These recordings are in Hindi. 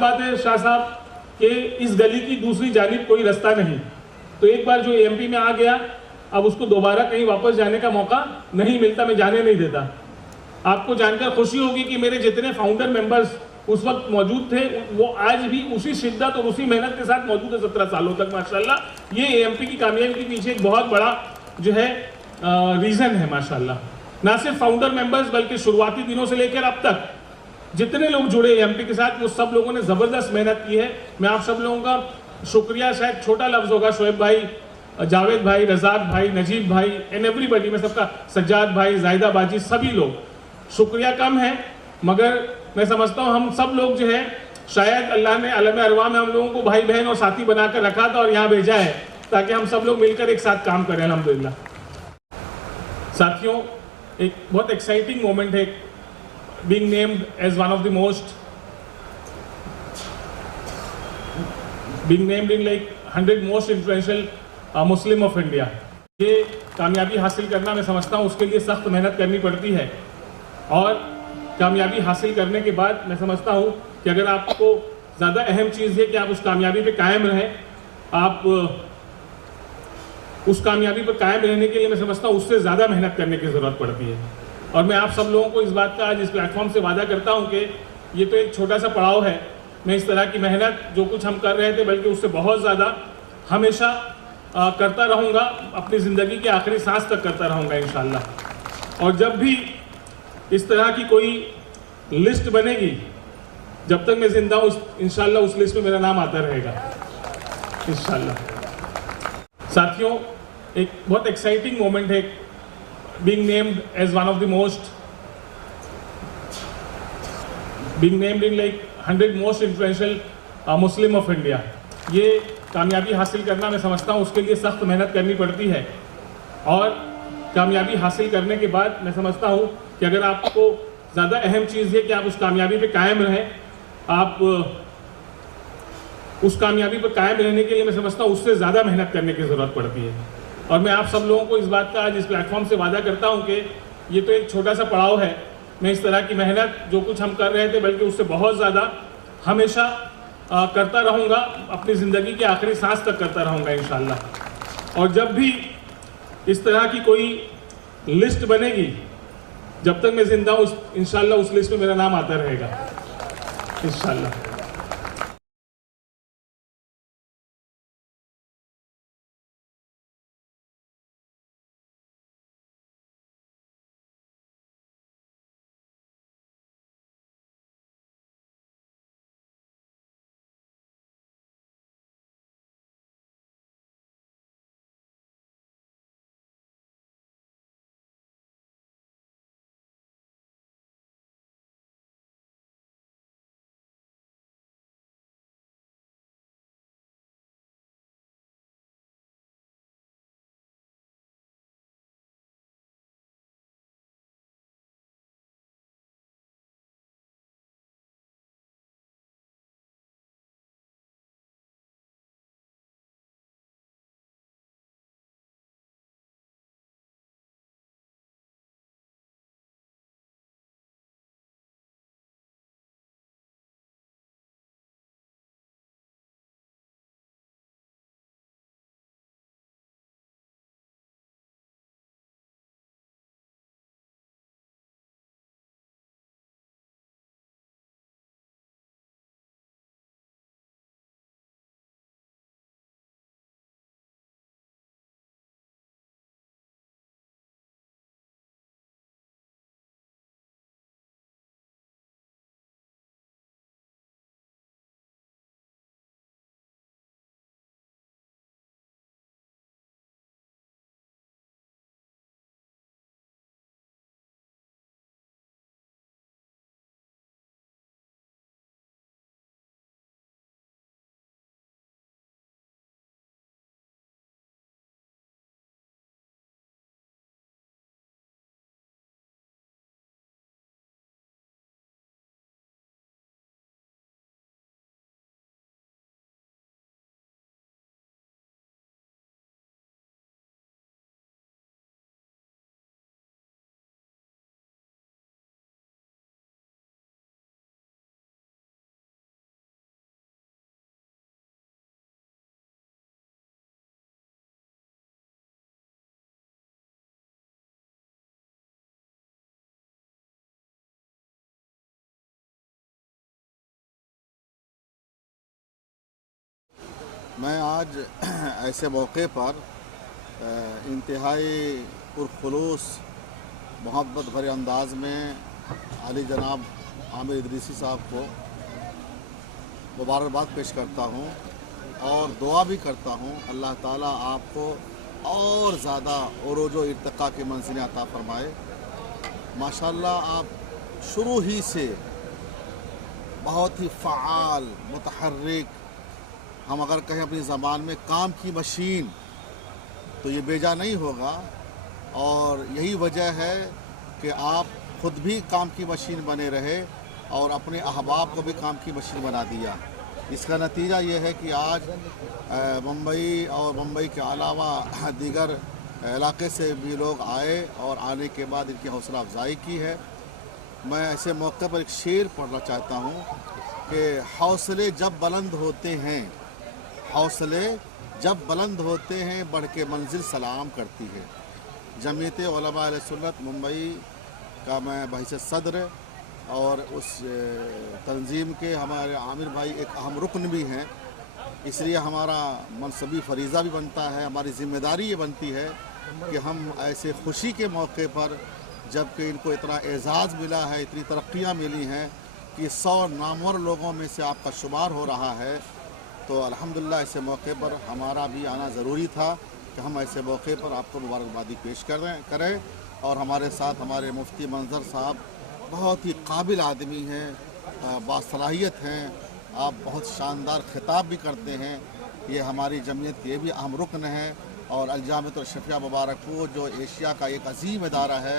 बात है शाह साहब कि इस गली की दूसरी जानिब कोई रास्ता नहीं, तो एक बार जो एमपी में आ गया अब उसको दोबारा कहीं वापस जाने का मौका नहीं मिलता, मैं जाने नहीं देता। आपको जानकर खुशी होगी कि मेरे जितने फाउंडर मेंबर्स उस वक्त मौजूद थे वो आज भी उसी शिद्दत और उसी मेहनत के साथ मौजूद है 17 सालों तक माशाल्लाह। ये एएमपी की कामयाबी के पीछे एक बहुत बड़ा जो है रीज़न है माशाल्लाह। ना सिर्फ फाउंडर मेंबर्स बल्कि शुरुआती दिनों से लेकर अब तक जितने लोग जुड़े एएमपी के साथ वो सब लोगों ने ज़बरदस्त मेहनत की है। मैं आप सब लोगों का शुक्रिया, शायद छोटा लफ्ज़ होगा, शोएब भाई, जावेद भाई, रजाक भाई, नजीब भाई एंड एवरीबडी, मैं सबका, सज्जाद भाई, जायदा बाजी, सभी लोग, शुक्रिया कम है, मगर मैं समझता हूँ हम सब लोग जो है शायद अल्लाह ने आलम अरवा में हम लोगों को भाई बहन और साथी बनाकर रखा था और यहाँ भेजा है ताकि हम सब लोग मिलकर एक साथ काम करें अल्हम्दुलिल्लाह। साथियों, एक बहुत एक्साइटिंग मोमेंट है being named as one of the most being named in like 100 most influential Muslim of India. ये कामयाबी हासिल करना मैं समझता हूँ उसके लिए सख्त मेहनत करनी पड़ती है और कामयाबी हासिल करने के बाद मैं समझता हूँ कि अगर आपको ज़्यादा अहम चीज़ है कि आप उस कामयाबी पे कायम रहें, आप उस कामयाबी पर कायम रहने के लिए मैं समझता हूँ उससे ज़्यादा मेहनत करने की ज़रूरत पड़ती है। और मैं आप सब लोगों को इस बात का आज इस प्लेटफॉर्म से वादा करता हूँ कि ये तो एक छोटा सा पड़ाव है, मैं इस तरह की मेहनत जो कुछ हम कर रहे थे बल्कि उससे बहुत ज़्यादा हमेशा करता रहूँगा, अपनी ज़िंदगी के आखिरी सांस तक करता रहूँगा इंशाअल्लाह। और जब भी इस तरह की कोई लिस्ट बनेगी, जब तक मैं जिंदा हूँ इंशाअल्लाह उस लिस्ट में मेरा नाम आता रहेगा इंशाअल्लाह। साथियों, एक बहुत एक्साइटिंग मोमेंट है being named as one of the most being named in like 100 most influential Muslim of India. ये कामयाबी हासिल करना मैं समझता हूँ उसके लिए सख्त मेहनत करनी पड़ती है और कामयाबी हासिल करने के बाद मैं समझता हूँ कि अगर आपको ज़्यादा अहम चीज़ है कि आप उस कामयाबी पे कायम रहें, आप उस कामयाबी पर कायम रहने के लिए मैं समझता हूँ उससे ज़्यादा मेहनत करने की ज़रूरत पड़ती है। और मैं आप सब लोगों को इस बात का आज इस प्लेटफॉर्म से वादा करता हूँ कि ये तो एक छोटा सा पड़ाव है, मैं इस तरह की मेहनत जो कुछ हम कर रहे थे बल्कि उससे बहुत ज़्यादा हमेशा करता रहूँगा, अपनी ज़िंदगी के आखिरी सांस तक करता रहूँगा इंशाअल्लाह। और जब भी इस तरह की कोई लिस्ट बनेगी, जब तक मैं जिंदा हूँ इंशाअल्लाह उस लिस्ट में मेरा नाम आता रहेगा इंशाअल्लाह। मैं आज ऐसे मौके पर इंतहाई पुरखुलूस मोहब्बत भरे अंदाज में आली जनाब आमिर इदरीसी साहब को मुबारकबाद पेश करता हूँ और दुआ भी करता हूँ अल्लाह ताला आपको और ज़्यादा उरूज-ओ इर्तिक़ा की मंज़िलें अता फ़रमाए। माशाअल्लाह आप शुरू ही से बहुत ही फ़आल मुतहर्रिक, हम अगर कहें अपनी ज़बान में काम की मशीन, तो ये बेजा नहीं होगा। और यही वजह है कि आप ख़ुद भी काम की मशीन बने रहे और अपने अहबाब को भी काम की मशीन बना दिया। इसका नतीजा ये है कि आज मुंबई और मुंबई के अलावा दीगर इलाके से भी लोग आए और आने के बाद इनकी हौसला अफजाई की है। मैं ऐसे मौके पर एक शेर पढ़ना चाहता हूँ कि हौसले जब बुलंद होते हैं, हौसले जब बुलंद होते हैं, बढ़ के मंजिल सलाम करती है। जमीयत उलमा अहले सुन्नत मुंबई का मैं बहैसियत सदर और उस तंजीम के हमारे आमिर भाई एक अहम रुकन भी हैं, इसलिए हमारा मनसबी फरीज़ा भी बनता है, हमारी ज़िम्मेदारी ये बनती है कि हम ऐसे खुशी के मौके पर, जबकि इनको इतना एजाज़ मिला है, इतनी तरक्कियाँ मिली हैं कि 100 नामवर लोगों में से आपका शुमार हो रहा है, तो अल्हम्दुलिल्लाह ऐसे मौके पर हमारा भी आना ज़रूरी था कि हम ऐसे मौके पर आपको मुबारकबादी पेश करें। और हमारे साथ हमारे मुफ्ती मंजर साहब बहुत ही काबिल आदमी हैं, बासलाहियत हैं, आप बहुत शानदार खिताब भी करते हैं। ये हमारी जमीयत के भी अहम रुकन है और अलजामियतुल शफिया मुबारकपुर जो एशिया का एक अजीम इदारा है,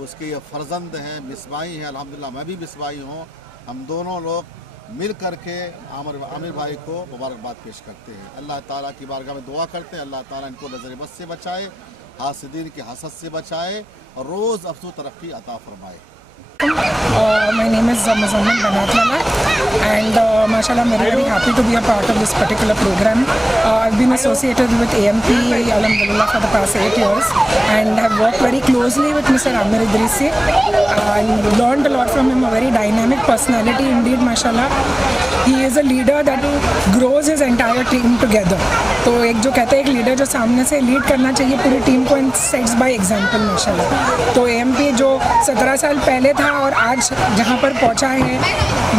उसके ये फ़र्जंद हैं, मिसबाई हैं। अल्हम्दुलिल्लाह मैं भी मिसबाई हूँ। हम दोनों लोग मिल कर के आमिर भाई को मुबारकबाद पेश करते हैं। अल्लाह ताला की बारगाह में दुआ करते हैं अल्लाह ताला इनको नज़र बद से बचाए, हासिदीन की हसद से बचाए और रोज़ अफजू तरक्की अता फरमाए। My name is Muzammil Banatwala and mashallah I'm very happy to be a part of this particular program. I've been associated with AMP alhamdulillah for the past 8 years and have worked very closely with Mr. Amir Idrisi and learned a lot from him, a very dynamic personality indeed mashallah. He is a leader that grows his entire team together. तो एक जो कहते हैं एक लीडर जो सामने से लीड करना चाहिए पूरी टीम को एंड सेट्स बाय एग्जांपल माशाल्लाह। तो AMP जो 17 साल पहले था और आज जहाँ पर पहुँचा है,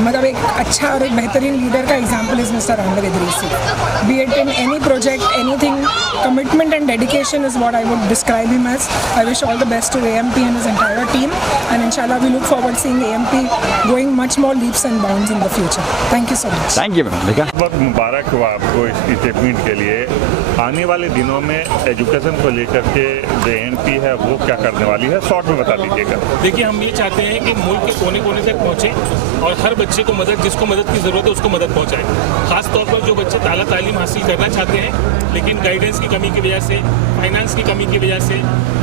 मतलब एक अच्छा और एक बेहतरीन लीडर का example is mister Aamir Idrisi. Be it in any project, anything, commitment and dedication is what I would describe him as. I wish all the best to AMP and his entire team and इंशाल्लाह we look forward seeing AMP going much more leaps and bounds in the future. Thank you so much. Thank you ma'am. बहुत मुबारक हुआ आपको इस स्टेटमेंट के लिए। आने वाले दिनों में एजुकेशन को लेकर के जो AMP है वो क्या करने वाली है, शॉर्ट में बता दीजिएगा। देखिए, हम ये चाहते हैं कि मुल्क के कोने कोने तक पहुँचे और हर बच्चे को मदद, जिसको मदद की ज़रूरत है उसको मदद पहुँचाए। ख़ास तौर पर जो बच्चे ताला तालीम हासिल करना चाहते हैं लेकिन गाइडेंस की कमी की वजह से, फाइनेंस की कमी की वजह से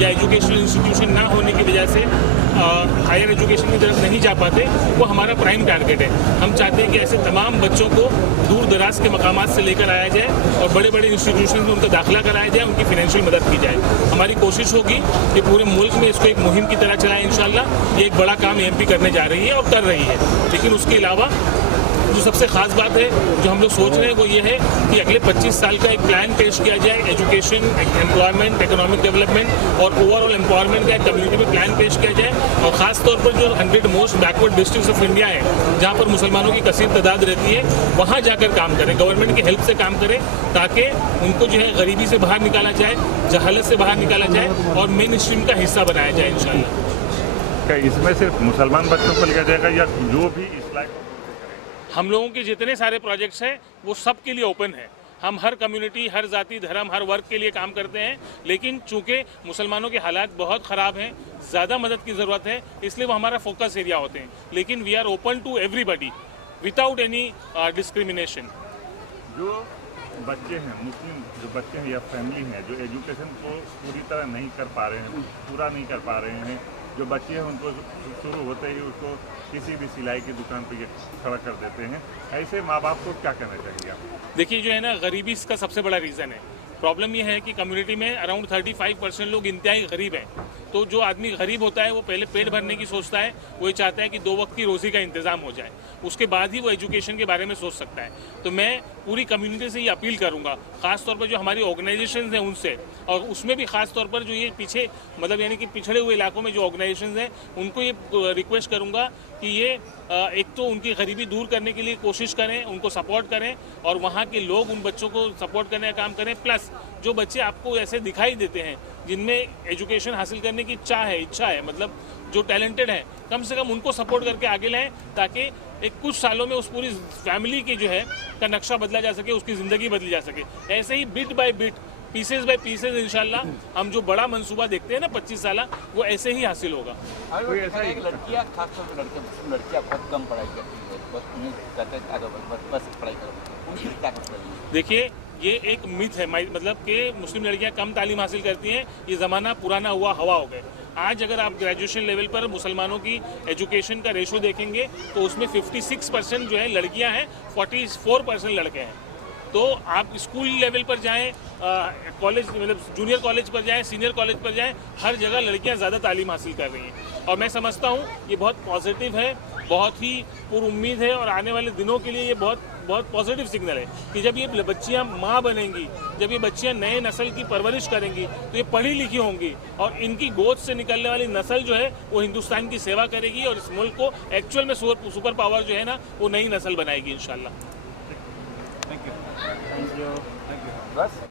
या एजुकेशनल इंस्टीट्यूशन ना होने की वजह से हायर एजुकेशन की तरफ नहीं जा पाते, वो हमारा प्राइम टारगेट है। हम चाहते हैं कि ऐसे तमाम बच्चों को दूर दराज के मकामात से लेकर आया जाए और बड़े बड़े इंस्टीट्यूशन में उनका दाखिला कराया जाए, उनकी फाइनेंशियल मदद की जाए। हमारी कोशिश होगी कि पूरे मुल्क में इसको एक मुहिम की तरह चलाएं इंशाल्लाह। ये एक बड़ा काम AMP करने जा रही है और कर रही है। लेकिन उसके अलावा जो सबसे ख़ास बात है जो हम लोग सोच रहे हैं वो ये है कि अगले 25 साल का एक प्लान पेश किया जाए, एजुकेशन, एम्प्लॉयमेंट, इकोनॉमिक डेवलपमेंट और ओवरऑल एम्पावरमेंट का एक कम्युनिटी में प्लान पेश किया जाए। और ख़ास तौर पर जो 100 most backward districts of India है, जहाँ पर मुसलमानों की कसीर तादाद रहती है, वहाँ जाकर काम करें, गवर्नमेंट की हेल्प से काम करें, ताकि उनको जो है गरीबी से बाहर निकाला जाए, जहालत से बाहर निकाला जाए और मेन स्ट्रीम का हिस्सा बनाया जाए इंशाल्लाह। क्या इसमें सिर्फ मुसलमान बच्चों को लिया जाएगा या जो भी इस लायक? हम लोगों के जितने सारे प्रोजेक्ट्स हैं वो सब के लिए ओपन है। हम हर कम्युनिटी, हर जाति, धर्म, हर वर्ग के लिए काम करते हैं। लेकिन चूंकि मुसलमानों के हालात बहुत ख़राब हैं, ज़्यादा मदद की ज़रूरत है, इसलिए वो हमारा फोकस एरिया होते हैं। लेकिन we are open to everybody without any discrimination. जो बच्चे हैं, मुस्लिम जो बच्चे हैं या फैमिली हैं जो एजुकेशन को पूरी तरह नहीं कर पा रहे हैं, पूरा नहीं कर पा रहे हैं, जो बच्चे हैं उनको शुरू होते ही उसको किसी भी सिलाई की दुकान पर ये खड़ा कर देते हैं, ऐसे माँ बाप को क्या करना चाहिए आप? देखिए, जो है ना, गरीबी इसका सबसे बड़ा रीज़न है। प्रॉब्लम ये है कि कम्युनिटी में अराउंड 35% लोग इंतहाई गरीब हैं। तो जो आदमी गरीब होता है वो पहले पेट भरने की सोचता है, वो ये चाहता है कि 2 वक्त की रोज़ी का इंतज़ाम हो जाए, उसके बाद ही वो एजुकेशन के बारे में सोच सकता है। तो मैं पूरी कम्युनिटी से ये अपील करूंगा, ख़ास तौर पर जो हमारी ऑर्गेनाइजेशंस हैं उनसे, और उसमें भी ख़ास तौर पर जो ये पीछे मतलब यानी कि पिछड़े हुए इलाकों में जो ऑर्गेनाइजेशंस हैं उनको ये रिक्वेस्ट करूंगा कि ये एक तो उनकी गरीबी दूर करने के लिए कोशिश करें, उनको सपोर्ट करें, और वहाँ के लोग उन बच्चों को सपोर्ट करने का काम करें। प्लस जो बच्चे आपको ऐसे दिखाई देते हैं जिनमें एजुकेशन हासिल करने की इच्छा है मतलब जो टैलेंटेड हैं, कम से कम उनको सपोर्ट करके आगे लाएं, ताकि एक कुछ सालों में उस पूरी फैमिली की जो है का नक्शा बदला जा सके, उसकी ज़िंदगी बदली जा सके। ऐसे ही bit by bit, pieces by pieces इंशाल्लाह हम जो बड़ा मंसूबा देखते हैं ना 25 साल, वो ऐसे ही हासिल होगा। कोई ऐसा ही लड़कियाँ खासतौर पर लड़कियाँ बहुत कम पढ़ाई करती है, बस उन्हें कहते हैं बस पढ़ाई करो, उनके लिए क्या कर सकते हैं? देखिए ये एक मिथ है, मतलब कि मुस्लिम लड़कियां कम तालीम हासिल करती हैं, ये ज़माना पुराना हुआ हवा हो गया। आज अगर आप ग्रेजुएशन लेवल पर मुसलमानों की एजुकेशन का रेशो देखेंगे तो उसमें 56% जो है लड़कियां हैं, 44% लड़के हैं। तो आप स्कूल लेवल पर जाएं, कॉलेज मतलब जूनियर कॉलेज पर जाएं, सीनियर कॉलेज पर जाएं, हर जगह लड़कियां ज़्यादा तालीम हासिल कर रही हैं। और मैं समझता हूँ ये बहुत पॉजिटिव है, बहुत ही पुरुम्मीद है, और आने वाले दिनों के लिए ये बहुत पॉजिटिव सिग्नल है कि जब ये बच्चियां माँ बनेंगी, जब ये बच्चियां नए नस्ल की परवरिश करेंगी तो ये पढ़ी लिखी होंगी, और इनकी गोद से निकलने वाली नस्ल जो है वो हिंदुस्तान की सेवा करेगी, और इस मुल्क को एक्चुअल में सुपर पावर जो है ना वो नई नस्ल बनाएगी इंशाल्लाह। Thank you. बस